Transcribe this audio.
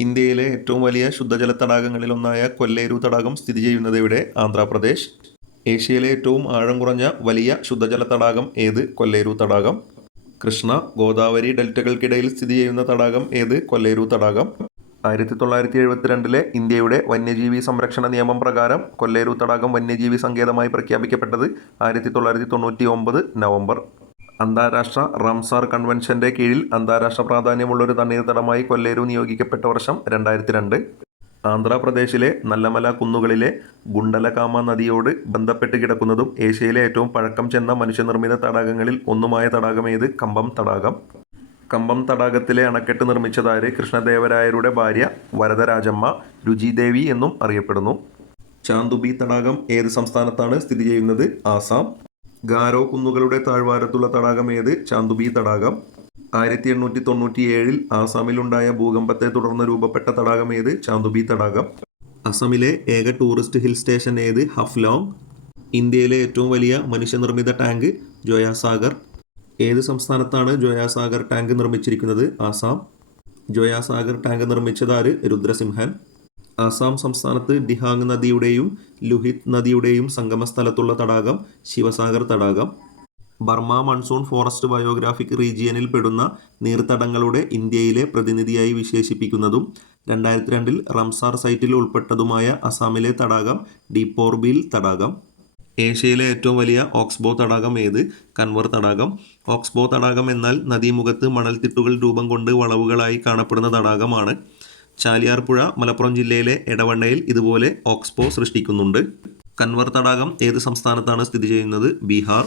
ഇന്ത്യയിലെ ഏറ്റവും വലിയ ശുദ്ധജല തടാകങ്ങളിലൊന്നായ കൊല്ലേരു തടാകം സ്ഥിതി ചെയ്യുന്നത് ഇവിടെ? ആന്ധ്രാപ്രദേശ്. ഏഷ്യയിലെ ഏറ്റവും ആഴം കുറഞ്ഞ വലിയ ശുദ്ധജല തടാകം ഏത്? കൊല്ലേരു തടാകം. കൃഷ്ണ ഗോദാവരി ഡെൽറ്റകൾക്കിടയിൽ സ്ഥിതി ചെയ്യുന്ന തടാകം ഏത്? കൊല്ലേരു തടാകം. 1972 ഇന്ത്യയുടെ വന്യജീവി സംരക്ഷണ നിയമം പ്രകാരം കൊല്ലേരു തടാകം വന്യജീവി സങ്കേതമായി പ്രഖ്യാപിക്കപ്പെട്ടത് 1999 നവംബർ. അന്താരാഷ്ട്ര റാംസാർ കൺവെൻഷന്റെ കീഴിൽ അന്താരാഷ്ട്ര പ്രാധാന്യമുള്ളൊരു തണ്ണീർത്തടമായി കൊല്ലേരു നിയോഗിക്കപ്പെട്ട വർഷം 2002. ആന്ധ്രാപ്രദേശിലെ നല്ലമല കുന്നുകളിലെ ഗുണ്ടലകാമ നദിയോട് ബന്ധപ്പെട്ട് കിടക്കുന്നതും ഏഷ്യയിലെ ഏറ്റവും പഴക്കം ചെന്ന മനുഷ്യനിർമ്മിത തടാകങ്ങളിൽ ഒന്നുമായ തടാകമേത്? കമ്പം തടാകം. കമ്പം തടാകത്തിലെ അണക്കെട്ട് നിർമ്മിച്ചതാര്? കൃഷ്ണദേവരായരുടെ ഭാര്യ വരദരാജമ്മ, രുചിദേവി എന്നും അറിയപ്പെടുന്നു. ചാന്ദുബി തടാകം ഏത് സംസ്ഥാനത്താണ് സ്ഥിതി ചെയ്യുന്നത്? ആസാം. ഗാരോ കുന്നുകളുടെ താഴ്വാരത്തുള്ള തടാകം ഏത്? ചാന്ദുബി തടാകം. 1897 ആസാമിലുണ്ടായ ഭൂകമ്പത്തെ തുടർന്ന് രൂപപ്പെട്ട തടാകം ഏത്? ചാന്ദുബി തടാകം. അസമിലെ ഏക ടൂറിസ്റ്റ് ഹിൽ സ്റ്റേഷൻ ഏത്? ഹഫ്ലോങ്. ഇന്ത്യയിലെ ഏറ്റവും വലിയ മനുഷ്യനിർമ്മിത ടാങ്ക് ജോയാസാഗർ. ഏത് സംസ്ഥാനത്താണ് ജോയാസാഗർ ടാങ്ക് നിർമ്മിച്ചിരിക്കുന്നത്? ആസാം. ജോയാസാഗർ ടാങ്ക് നിർമ്മിച്ചതാര്? രുദ്രസിംഹൻ. ആസാം സംസ്ഥാനത്ത് ദിഹാങ് നദിയുടെയും ലുഹിത് നദിയുടെയും സംഗമസ്ഥലത്തുള്ള തടാകം ശിവസാഗർ തടാകം. ബർമ മൺസൂൺ ഫോറസ്റ്റ് ബയോഗ്രാഫിക് റീജിയനിൽ പെടുന്ന നീർത്തടങ്ങളുടെ ഇന്ത്യയിലെ പ്രതിനിധിയായി വിശേഷിപ്പിക്കുന്നതും 2002 റംസാർ സൈറ്റിൽ ഉൾപ്പെട്ടതുമായ അസാമിലെ തടാകം ഡീപ്പോർബിൽ തടാകം. ഏഷ്യയിലെ ഏറ്റവും വലിയ ഓക്സ്ബോ തടാകം ഏത്? കൻവർ തടാകം. ഓക്സ്ബോ തടാകം എന്നാൽ നദീമുഖത്ത് മണൽത്തിട്ടുകൾ രൂപം കൊണ്ട് വളവുകളായി കാണപ്പെടുന്ന തടാകമാണ്. ചാലിയാർ പുഴ മലപ്പുറം ജില്ലയിലെ എടവണ്ണയിൽ ഇതുപോലെ ഓക്സ്ബോ സൃഷ്ടിക്കുന്നുണ്ട്. കൻവർ തടാകം ഏത് സംസ്ഥാനത്താണ് സ്ഥിതി ചെയ്യുന്നത്? ബീഹാർ.